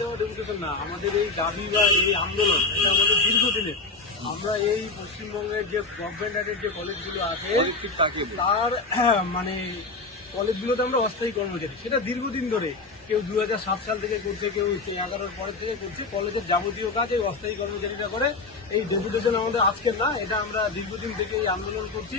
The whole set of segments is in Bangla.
দেওয়া ডেপুটেশন না আমাদের এই দাবি বা এই আন্দোলন এটা আমাদের দীর্ঘদিনের। আমরা এই পশ্চিমবঙ্গের যে গভর্নমেন্ট যে কলেজগুলো আছে তার মানে কলেজগুলোতে আমরা অস্থায়ী কর্মচারী। সেটা দীর্ঘদিন ধরে কেউ দু হাজার সাত সাল থেকে করছে কেউ এগারোর পরের থেকে করছে কলেজের যাবতীয় কাজ এই অস্থায়ী কর্মচারীরা করে। এই ডেপুটেশন আমাদের আজকের না এটা আমরা দীর্ঘদিন থেকে এই আন্দোলন করছি।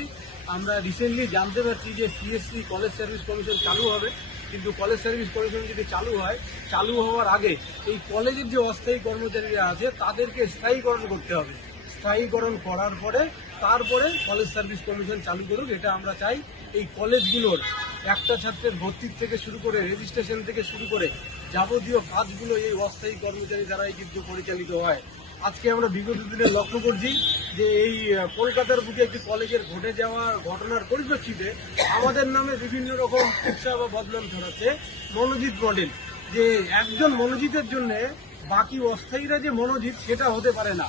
আমরা রিসেন্টলি জানতে পারছি যে সিএসসি কলেজ সার্ভিস কমিশন চালু হবে। কিন্তু কলেজ সার্ভিস কমিশন যদি চালু হয়, চালু হওয়ার আগে এই কলেজের যে অস্থায়ী কর্মচারীরা আছে, তাদেরকে স্থায়ীকরণ করতে হবে। স্থায়ীকরণ করার পরে তারপরে কলেজ সার্ভিস কমিশন চালু করুক, এটা আমরা চাই এই কলেজগুলোর একটা ছাত্রের ভর্তির থেকে শুরু করে রেজিস্ট্রেশন থেকে শুরু করে যাবতীয় কাজগুলো এই অস্থায়ী কর্মচারী দ্বারাই কিন্তু পরিচালিত হয়। আজকে আমরা বিগত দিনে লক্ষ্য করছি যে এই কলকাতার বুকে একটি কলেজের ঘটে যাওয়া ঘটনার পরিপ্রেক্ষিতে আমাদের নামে বিভিন্ন রকম শিক্ষা বা বদনাম ছড়াচ্ছে মনোজিৎ মডেল যে একজন মনোজিতের জন্য বাকি অস্থায়ীরা যে মনোজিৎ সেটা হতে পারে না।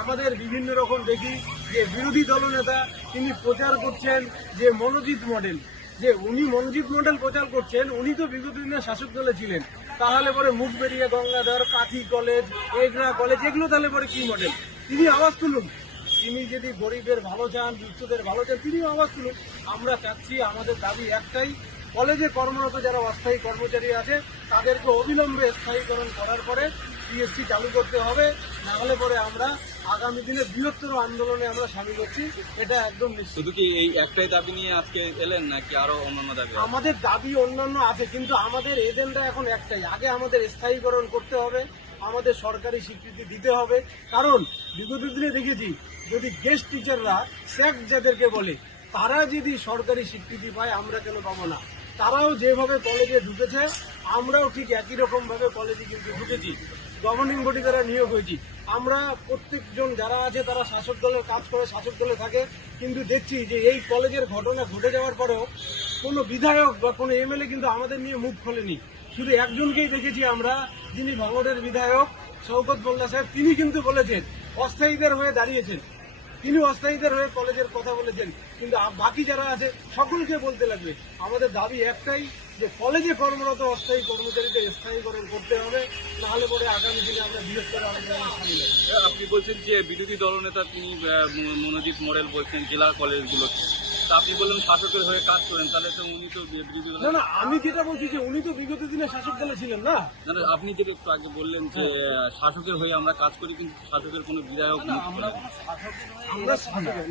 আমাদের বিভিন্ন রকম দেখি যে বিরোধী দলনেতা তিনি প্রচার করছেন যে মনোজিৎ মডেল যে উনি মনোজিৎ মডেল প্রচার করছেন, উনি তো বিগত দিনে শাসক দলে ছিলেন। তাহলে পরে মুখ বেরিয়ে গঙ্গাধর কাঠি কলেজ এগরা কলেজ, এগুলো তাহলে পরে কি মডেল তিনি আওয়াজ তুলুন। তিনি যদি গরিবের ভালো চান দুস্থদের ভালো চান, তিনিও আওয়াজ তুলুন। আমরা চাচ্ছি, আমাদের দাবি একটাই, কলেজে কর্মরত যারা অস্থায়ী কর্মচারী আছে, তাদেরকে অবিলম্বে স্থায়ীকরণ করার পরে সিএসসি চালু করতে হবে না হলে পরে আমরা আগামী দিনে বৃহত্তর আন্দোলনে আমরা সামিল হচ্ছি এটা একদম নিশ্চিত। শুধু কি এই একটাই দাবি নিয়ে আজকে এলেন নাকি আরও অন্যান্য দাবি আমাদের দাবি অন্যান্য আছে কিন্তু আমাদের এজেন্ডা এখন একটাই। আগে আমাদের স্থায়ীকরণ করতে হবে আমাদের সরকারি স্বীকৃতি দিতে হবে। কারণ বিগত দিনে দেখেছি যদি গেস্ট টিচাররা স্যাক যাদেরকে বলে তারা যদি সরকারি স্বীকৃতি পায় আমরা কেন পাবো না? তারাও যেভাবে কলেজে ঢুকেছে, আমরাও ঠিক একই রকম ভাবে কলেজে কিন্তু ঢুকেছি। গভর্নিং বডি দ্বারা নিয়োগ হয়েছি। আমরা প্রত্যেকজন যারা আছে, তারা শাসক দলের কাজ করে, শাসক দলে থাকে। কিন্তু দেখছি যে এই কলেজের ঘটনা ঘটে যাওয়ার পরেও কোনো বিধায়ক বা কোনো এমএলএ কিন্তু আমাদের নিয়ে মুখ খোলেনি। শুধু একজনকেই দেখেছি আমরা, যিনি ভাঙড়ের বিধায়ক শৌকত মোল্লা সাহেব, তিনি কিন্তু বলেছেন, অস্থায়ীদের হয়ে দাঁড়িয়েছেন। তিনি অস্থায়ীদের হয়ে কলেজের কথা বলেছেন। কিন্তু বাকি যারা আছে, সকলকে বলতে লাগবে, আমাদের দাবি একটাই যে কলেজে কর্মরত অস্থায়ী কর্মচারীদের স্থায়ীকরণ করতে হবে, নাহলে পরে আগামী দিনে আমরা বৃহত্তর করে হব। আপনি বলছেন যে বিরোধী দলনেতা তিনি মনোজিৎ মডেল বলছেন জেলা কলেজগুলোতে। আপনি বললেন শাসকের হয়ে কাজ করেন তাহলে তো উনি তো বিরোধী না না আমি যেটা বলছি যে উনি তো বিগত দিনে শাসক দলে ছিলেন না। আপনি যেটা একটু আগে বললেন যে শাসকের হয়ে আমরা কাজ করি কিন্তু শাসকের কোনো বিধায়ক। আমরা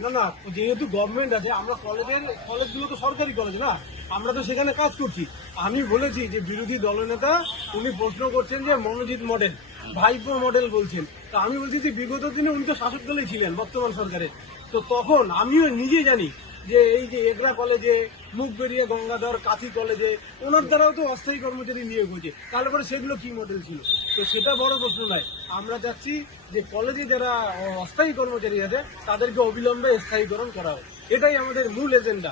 না। না যেহেতু গভর্নমেন্ট আছে আমরা কলেজের কলেজগুলো তো সরকারি কলেজ না আমরা তো সেখানে কাজ করছি। আমি বলেছি যে বিরোধী দলনেতা উনি প্রশ্ন করছেন যে মনোজিৎ মডেল ভাইপো মডেল বলছেন। তা আমি বলছি যে বিগত দিনে উনি তো শাসক দলেই ছিলেন বর্তমান সরকারের তো তখন আমিও নিজে জানি যে এই যে এগরা কলেজে, মুখ বেরিয়ে গঙ্গাধর কাঁথি কলেজে, ওনার দ্বারাও তো অস্থায়ী কর্মচারী নিয়োগ হয়েছে। তাহলে পরে সেগুলো কি মডেল ছিল? তো সেটা বড় প্রশ্ন নয়। আমরা চাচ্ছি যে কলেজে যারা অস্থায়ী কর্মচারী আছে, তাদেরকে অবিলম্বে স্থায়ীকরণ করা হোক। এটাই আমাদের মূল এজেন্ডা